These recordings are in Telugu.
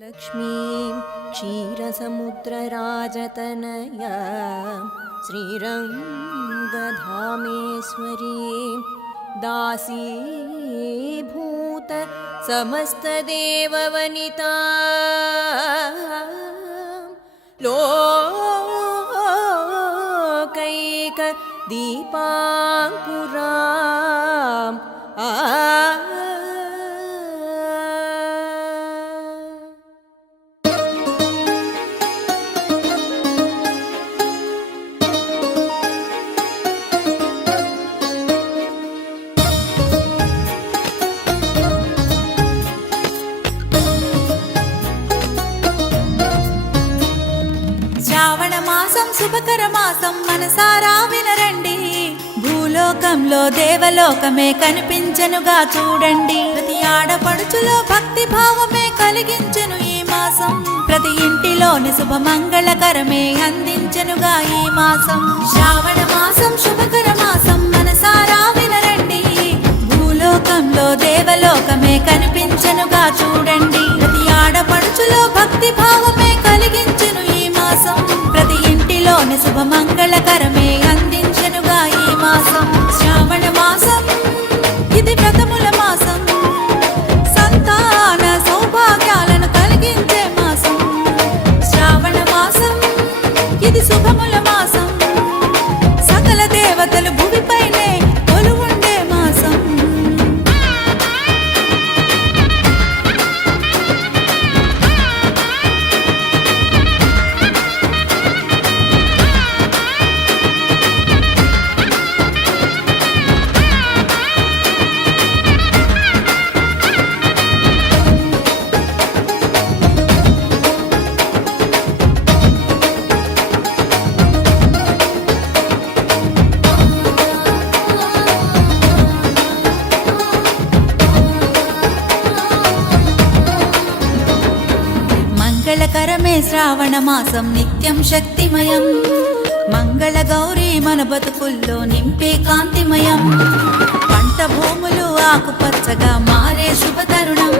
लक्ष्मीं क्षीरसमुद्रराजतनया श्रीरङ्गधामेश्वरीं दासीभूत समस्तदेववनिता लोकैक दीपाङ्कुराम् శ్రావణ మాసం శుభకర మాసం మనసారా వినరండి. భూలోకంలో దేవలోకమే కనిపించెనుగా చూడండి. ప్రతి ఆడపడుచులో భక్తి భావమే కలిగించెను ఈ మాసం. ప్రతి ఇంటిలోని శుభమంగళకరమే అందించెనుగా ఈ మాసం. శ్రావణ మాసం శుభకర మాసం మనసారా వినరండి. భూలోకంలో దేవలోకమే కనిపించెనుగా చూడండి. ప్రతి ఆడపడుచులో భక్తి భావమే కలిగించెను ఈ మాసం. ప్రతి ఇంటిలోని శుభమంగళకరమే అందించెనుగా ఈ మాసం. శ్రావణ మాసం ఇది వ్రతముల మాసం. సంతాన సౌభాగ్యాలను కలిగించే మాసం. శ్రావణ మాసం ఇది శుభముల మాసం. సకల దేవతలు భూమిపైనే కొలువుండే మాసం. మంగళకరమే శ్రావణ మాసం నిత్యం శక్తిమయం. మంగళ గౌరీ మన బతుకుల్లో నింపే కాంతిమయం. పంట భూములు ఆకుపచ్చగా మారే శుభతరుణం.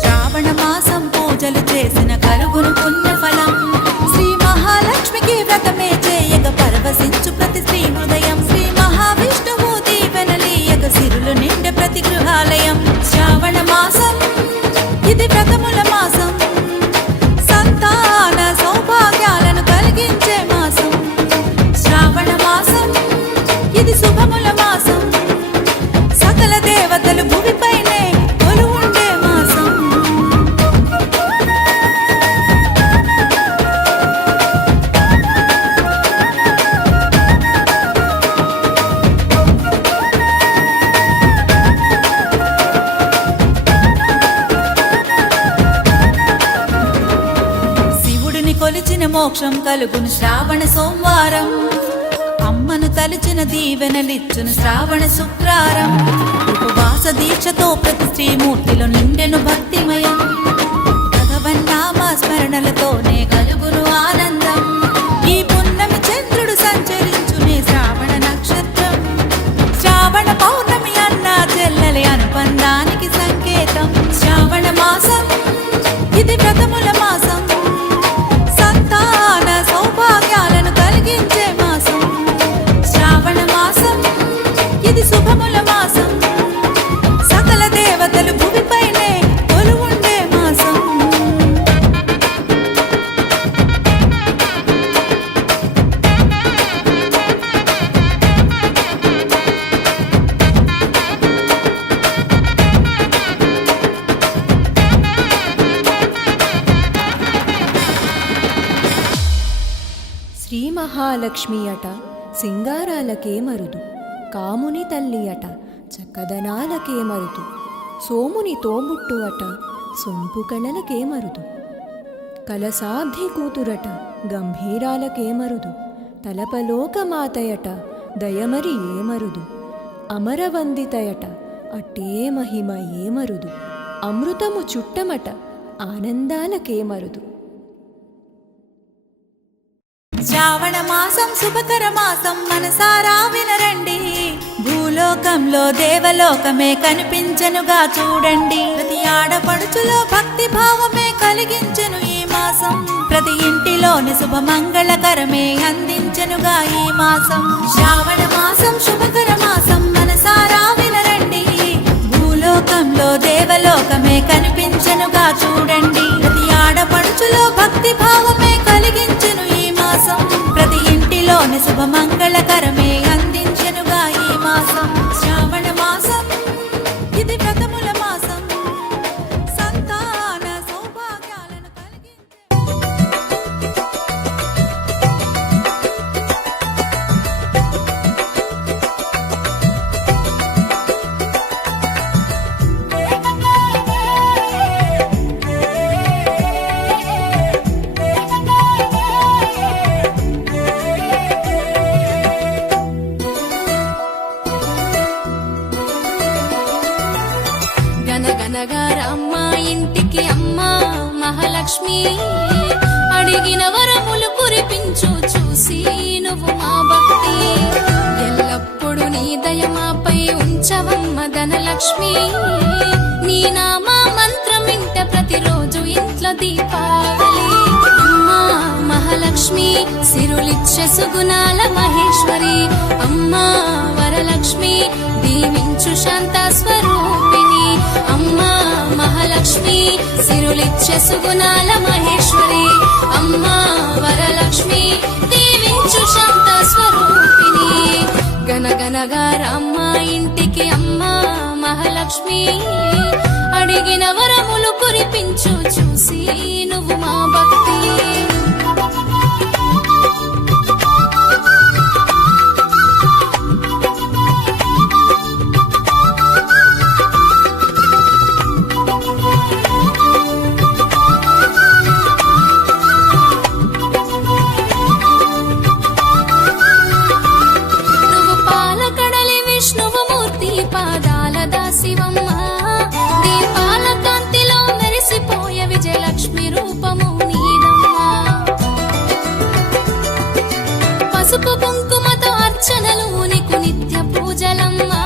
శ్రావణ మాసం పూజలు చేసిన కలుగును పుణ్యఫలం. శ్రీ మహాలక్ష్మికి వ్రతమే చేయక పరవశించు ప్రతి శ్రీ హృదయం. శ్రీ మహావిష్ణువు దీవెనలీయక సిరులు నిండే ప్రతి గృహాలయం. శ్రావణ మాసం ఇది వ్రతముల మాసం. సంతాన సౌభాగ్యాలను కలిగించే మాసం. శ్రావణ మాసం ఇది శుభముల మాసం. సకల దేవతలు భూమిపైనే కొలువుండే మాసం. కొలిచిన మోక్షం కలుగును శ్రావణ సోమవారం. అమ్మను తలిచిన దీవెనలిచ్చును శ్రావణ శుక్రారం. ఉపవాస దీక్షతో ప్రతి శ్రీమూర్తిలో నిండెను భక్తిమయం. భగవన్నామ స్మరణలతోనే కలుగును ఆనందం. ఈ పున్నమి చంద్రుడు సంచరించునే శ్రావణ నక్షత్రం. శ్రావణ పౌర్ణమి అన్న చెల్లెలి అనుబంధానికి సంకేతం. శ్రావణ మాసం ఇది వ్రతముల మాసం. సంతాన సౌభాగ్యాలను కలిగించే మాసం. శ్రావణ మాసం ఇది శుభముల మాసం. సకల దేవతలు భూమిపైనే కొలువుండే మాసం. శ్రీ మహాలక్ష్మి అట సింగారాలకే మరుదు. కాముని తల్లి అట చక్కదనాలకే మరుదు. సోముని తోబుట్టు అట సొంపు కళలకే మరుదు. కలసాబ్ది కూతురట గంభీరాలకే మరుదు. తలపలోకమాతయట దయమరి ఏమరుదు. అమరవందితయట అట్టే మహిమ ఏమరుదు. అమృతము చుట్టమట ఆనందాలకే మరుదు. శ్రావణ మాసం శుభకర మాసం మనసారా వినరండి. భూలోకంలో దేవలోకమే కనిపించెనుగా చూడండి. ప్రతి ఆడపడుచులో భక్తి భావమే కలిగించెను ఈ మాసం. ప్రతి ఇంటిలోని శుభమంగళకరమే అందించెనుగా ఈ మాసం. శ్రావణ మాసం శుభకర మాసం, మనసారా వినరండి. భూలోకంలో దేవలోకమే కనిపించెనుగా చూడండి. ప్రతి ఆడపడుచులో భక్తి భావమే కలిగించెను ఈ మాసం. ప్రతి ఇంటిలోని శుభమంగళకరమే అందించెనుగా ఈ మాసం. శ్రావణ మాసం ఇది వ్రతముల మాసం, సంతాన సౌభాగ్యాలను కలిగించే. గనగనగా రమ్మ ఇంటికి అమ్మ మహాలక్ష్మి, అడిగిన వరములు కురిపించు చూసి నువ్వు మా భక్తి. ఎల్లప్పుడు నీ దయ మాపై ఉంచవమ్మ ధనలక్ష్మి. నీ నామ మంత్రమింట ప్రతిరోజు ఇంట్లో దీపావళి. అమ్మా మహాలక్ష్మి సిరులిచ్చే సుగుణాల మహేశ్వరి. అమ్మా వరలక్ష్మి దీవించు శాంత స్వరూపిణి. అమ్మా మహాలక్ష్మి సిరులిచ్చే సుగుణాల మహేశ్వరి. అమ్మా వరలక్ష్మి దీవించు శాంత స్వరూపిణి. గనగనగా రమ్మ ఇంటికి అమ్మ మహాలక్ష్మి, అడిగిన వరములు కురిపించు చూసి నువ్వు మా భక్తి. పాదాల దాసివమ్మ, దీపాల కాంతిలో మెరిసిపోయే విజయలక్ష్మి రూపము నీదమ్మా. పసుపు కుంకుమతో అర్చనలు నీకు నిత్య పూజలమ్మా.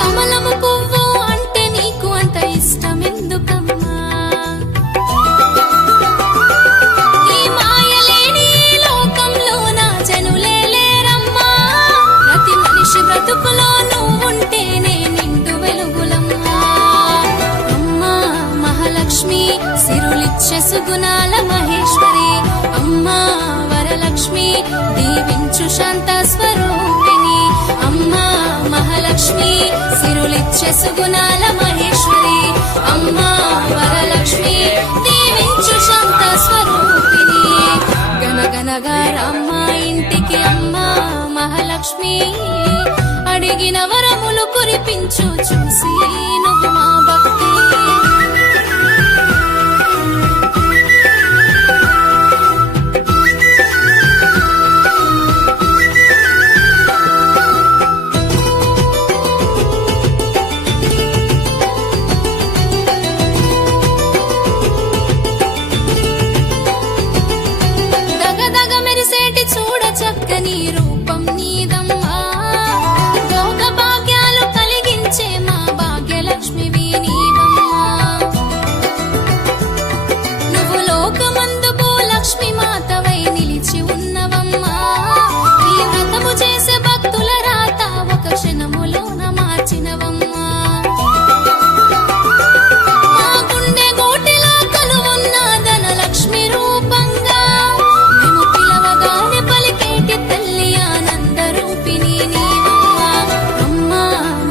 కమలము పువ్వు అంటే నీకు అంత ఇష్టమెందుకమ్మా. ఈ మాయలేని లోకంలో నా జనులే లేరమ్మా. ప్రతి మనిషి బ్రతుకులో నువ్వుంటేనే నిండు వెలుగులమ్మా. అమ్మా మహాలక్ష్మి సిరులిచ్చే సుగుణాల మహేశ్వరి. అమ్మా వరలక్ష్మి దీవించు శాంత స్వరూపిణి. అమ్మా మహాలక్ష్మి సిరులిచ్చే సుగుణాల మహేశ్వరి. అమ్మా వరలక్ష్మి దీవించు శాంత స్వరూపిణి. గనగనగా రమ్మ ఇంటికి అమ్మ మహాలక్ష్మి, అడిగిన వరములు కురిపించు చూసి నువ్వు మా భక్తి. దగదగ మెరిసేటి చూడ చక్కని రూపం నీదమ్మా. భోగ భాగ్యాలు కలిగించే మా భాగ్యలక్ష్మివి నీవమ్మా. నువ్వు లోకమందు భూలక్ష్మి మాతవై నిలిచి ఉన్నవమ్మా. ఈ వ్రతము చేసే భక్తుల రాత ఒక క్షణములోన మార్చినవమ్మా. మా గుండె గోటిలో కలువున్న ధనలక్ష్మి రూపంగా మేము పిలవగానే పలికేటి తల్లి ఆనంద రూపిణి నీవమ్మా. అమ్మా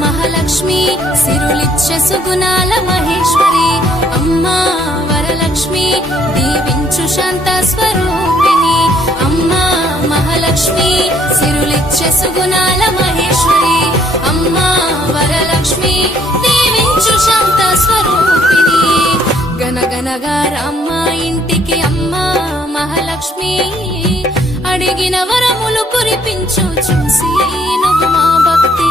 మహాలక్ష్మి సిరులిచ్చే సుగుణాల మహేశ్వరి. అమ్మా వరలక్ష్మి దీవించు శాంత స్వరూపిణి. అమ్మా మహాలక్ష్మి సిరులిచ్చే సుగుణాల మహేశ్వరి. అమ్మా వరలక్ష్మి దీవించు శాంత స్వరూపిణి. గనగనగా రమ్మ ఇంటికి అమ్మ మహాలక్ష్మి, అడిగిన వరములు కురిపించు చూసి నువ్వు మా భక్తి.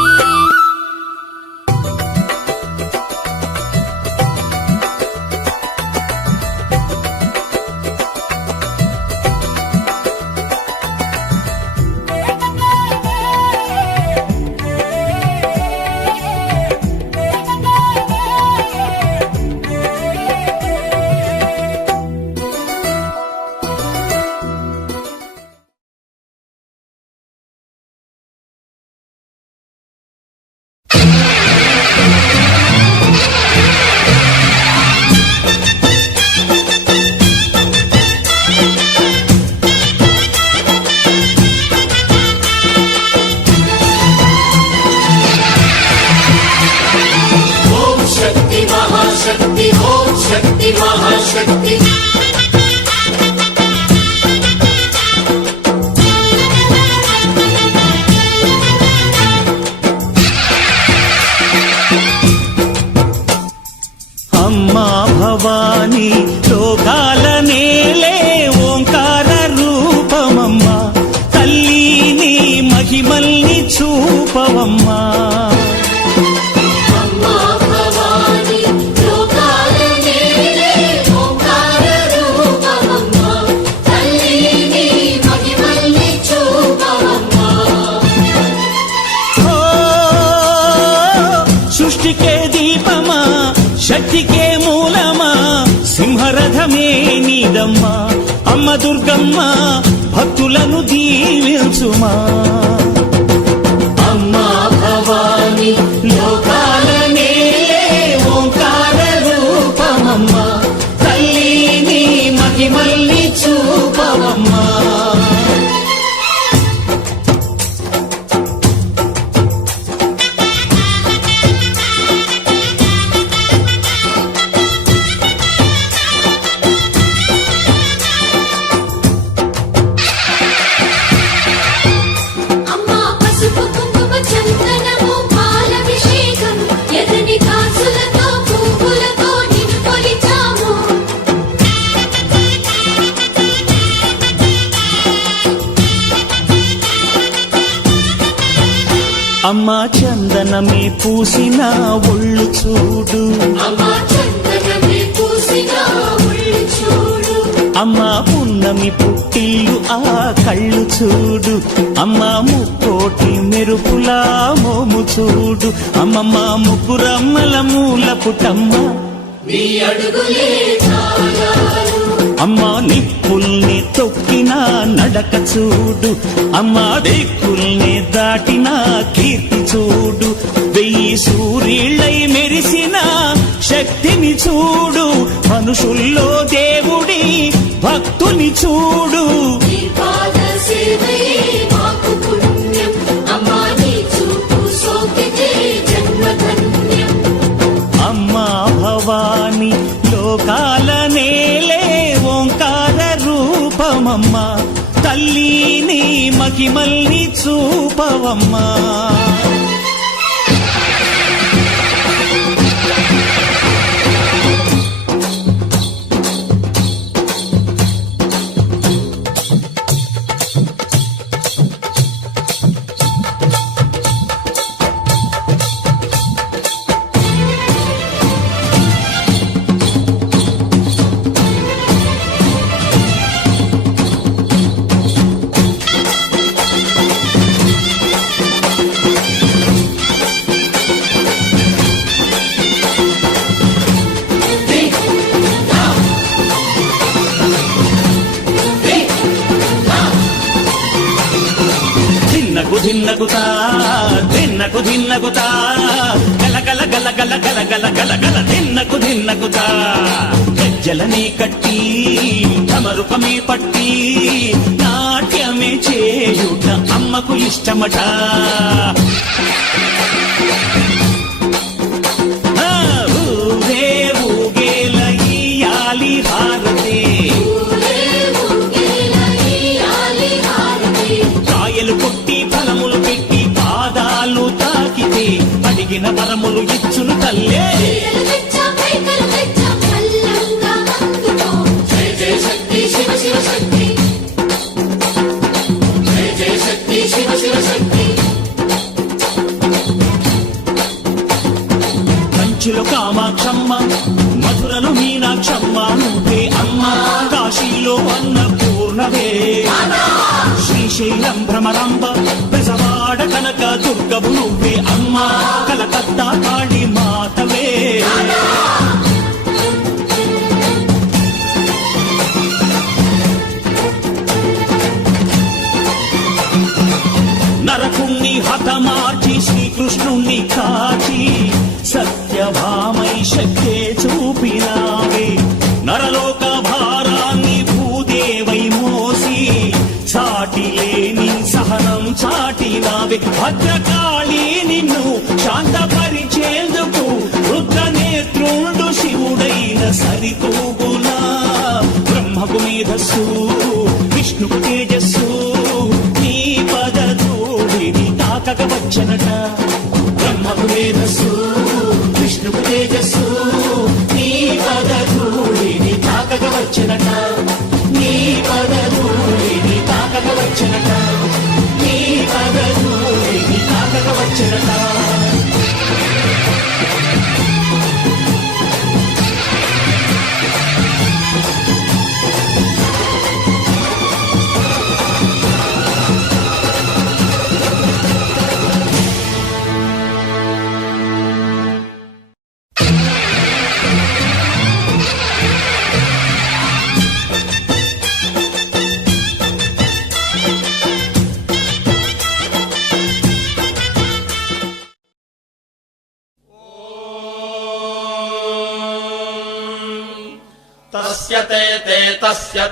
శివశక్తి అమ్మా భవాని లోకాల నేలే ఓంకార రూపమమ్మా తల్లిని మహిమల్ని చూపవమ్మా అమ్మా భవాని లోకాల నేలే ఓంకార రూపమమ్మా తల్లిని మహిమల్ని చూపవమ్మా ఓ సృష్టికే దీపమా శక్తికే మూలమా సింహరథమే నీదమ్మా అమ్మ దుర్గమ్మ భక్తులను దీవించుమా అమ్మా భవాని లోకాల నేలే ఓంకార రూపమమ్మా తల్లిని మహిమల్ని చూపవమ్మా అమ్మా పసుపు కుంకుమ చందనము పాలభిషేకం ఎర్రని కాసులతో పువ్వులతో నిన్ను కొలిచాము అమ్మా చందనమే పూసిన ఒళ్ళు చూడు అమ్మా చందనమే పూసిన ఒళ్ళు చూడు అమ్మా పున్నమి పుట్టిల్లు ఆ కళ్ళు చూడు అమ్మా ముక్కోటి మెరుపులా మోము చూడు అమ్మమ్మ ముగ్గురమ్మల మూల పుటమ్మ నీ అడుగులే చాలారు అమ్మా నిప్పుల్ని తొక్కిన నడక చూడు అమ్మా దిక్కుల్ని దాటిన కీర్తి చూడు 1000 సూర్యుళ్ళై మెరిసిన శక్తిని చూడు మనుషుల్లో దేవుడి భక్తుని చూడు నీ పాద సేవయే మాకు పుణ్యం అమ్మా నీ చూపు సోకితే జన్మధన్యం అమ్మా భవాని లోకాల నేలే ఓంకార రూపమమ్మా తల్లిని మహిమల్ని చూపవమ్మా ధిన్నకుతా ధిన్నకుతా గల గల గల గల గల గల గల గల ధిన్నకుతా గజ్జలనే కట్టి ధమరుకమే పట్టి నాట్యమే చేయుట అమ్మకు ఇష్టమట ఊరే ఊగేల ఇయ్యాలి హారతే కాయలు కొట్టి ఫలములు పెట్టి పాదాలు తాకితే అడిగిన వరములు ఇచ్చును తల్లే జయ జయ శక్తి శివ శివ శక్తి జయ జయ శక్తి శివ శివ శక్తి కంచులో కామాక్షమ్మ మధురలో మీనాక్షమ్మ నువ్వే అమ్మ కాశీలో అన్నపూర్ణవే శ్రీశైలం భ్రమరాంబ బెజవాడ కనక దుర్గవు నువ్వే అమ్మ కలకత్తా కాళీ మాతవే నరకుణ్ణి హతమార్చి శ్రీకృష్ణుణ్ణి కాచి సత్యభామై శక్తే చూపినావే నరలోక భారాన్ని భూదేవై మోసి సాటి లేని సహనం చాటినావే భద్రకాళి నిన్ను శాంతపరిచేందుకు రుద్ర నేత్రుండు శివుడైన సరితూగునా మేధస్సు విష్ణుకు తేజస్సు నీ పదధూళిని తాకగ వచ్చనట బ్రహ్మకు మేధస్సు విష్ణుకు తేజస్సు నీ పదధూళిని తాకగ వచ్చనట నీ పదధూళిని తాకగ వచ్చనట నీ పదధూళిని తాకగ వచ్చనట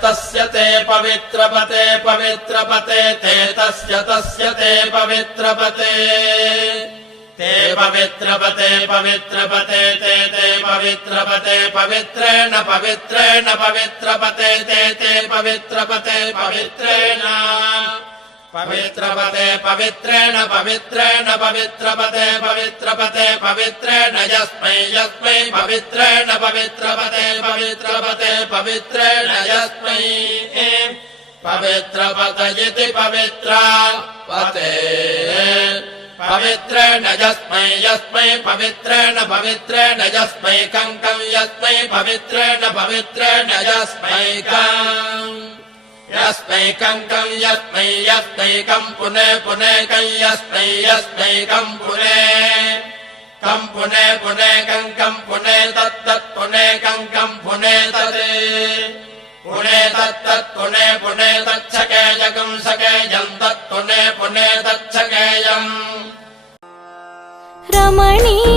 तस्य ते पवित्रपते ते तस्य ते पवित्रपते ते पवित्रपते ते पवित्रपते पवित्रेण पवित्रपते ते पवित्रपते पवित्रेण पवित्रेण पवित्रपते पवित्रेण यस्मै पवित्रेण पवित्रपते पवित्रेण यस्मै पवित्रपतयिति पवित्रपते पवित्रेण यस्मै पवित्रेण यस्मै कं यस्मै पवित्रेण यस्मै यस्मैकं यस्मैकं पुने कं यस्मैकं पुने कं पुने तत्तत् पुने कं पुने तत् पुने तच्छकेयकं सकेयं तत् पुने तच्छकेयम् रमणी